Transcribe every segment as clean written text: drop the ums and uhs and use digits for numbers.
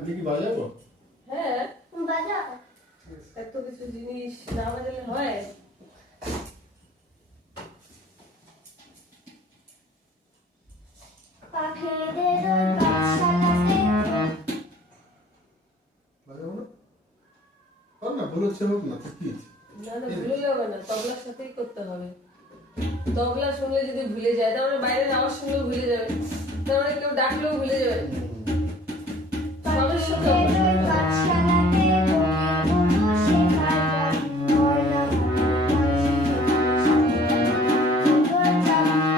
আমি কি বাজাবো? হ্যাঁ বাজাও। এত কিছু জিনিস না বাজালে হয়? পাখিদের ওই পাঠশালাতে বাজাবো না? কর না, বলেছে হোক না, তো কি হয়েছে? না না ভুলে যাবে না, তবলার সাথেই করতে হবে। তবলা শুনলে যদি ভুলে যায় তাহলে বাইরের আওয়াজ শুনলেও ভুলে যাবে, তাহলে কেউ ডাকলেও ভুলে যাবে। সমস্যা তো পাখিদের ওই পাঠশালাতে কোকিলগুলো শেখায় গান। ময়না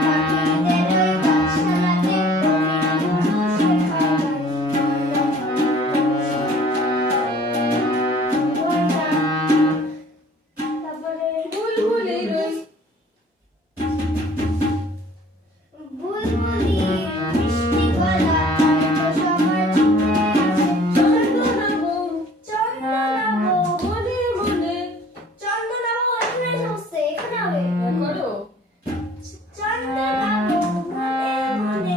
পাখিদের ওই পাঠশালাতে কোকিলগুলো শেখায় গান। তারপরে বুলবুলি রই বুলবুলি মিষ্টি গলা তাই তো সবার মনে আছে। চন্দনা বউ চন্দনা বউ মনে মনে চন্দনা বউ এখানে বসে এখানে হবে। করো। চন্দনা বউ মনে মনে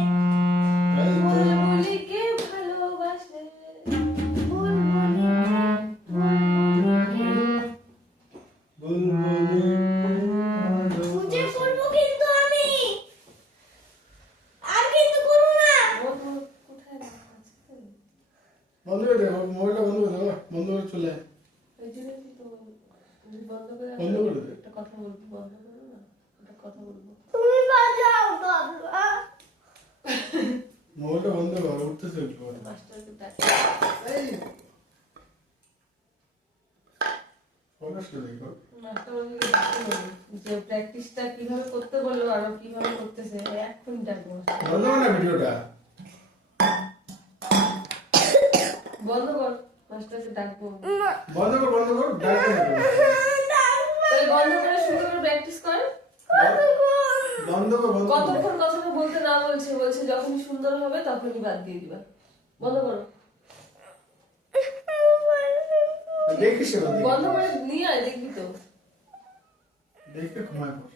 বুলবুলিকে ভালোবাসে। বুলবুলিকে খুঁজে পড়বো কিন্তু আমি আর কিন্তু করবো না। বন্ধু কোথায় রাখা আছে? বন্ধ করে দে, মোবাইলটা বন্ধ করে দে, বন্ধ করে চলে আয়। ওই জন্যই তো বন্ধ করে বন্ধ করে দে। একটা কথা বলবো, বন্ধ করো না, একটা কথা বলবো। তুমি বাজাও বাবা। মোবাইলটা বন্ধ কর, উঠতেছে একটু পরে। মাস্টারকে ডাক। এই পড়াশোনা দেখি কর। মাস্টার বলবে ডাকতে হবে, যে প্র্যাকটিসটা কিভাবে করতে বললো আর ও কিভাবে করতেছে এক্ষুনি ডাকবো। বন্ধ কর না ভিডিওটা। বন্ধ কর, মাস্টারকে ডাকবো। বন্ধ কর, বন্ধ কর, ডাক না কেন? তাহলে বন্ধ করে সুন্দর করে প্র্যাকটিস কর। বন্ধ কর, বন্ধ কর। কতক্ষণ কথাটা বলতে না বলছে, বলছে যখনই সুন্দর হবে তখনই বাদ দিয়ে দিবা। বন্ধ করো, দেখিস না, বন্ধ করে নিয়ে আয়, দেখবি তো। দেখে ঘুমায় পড়।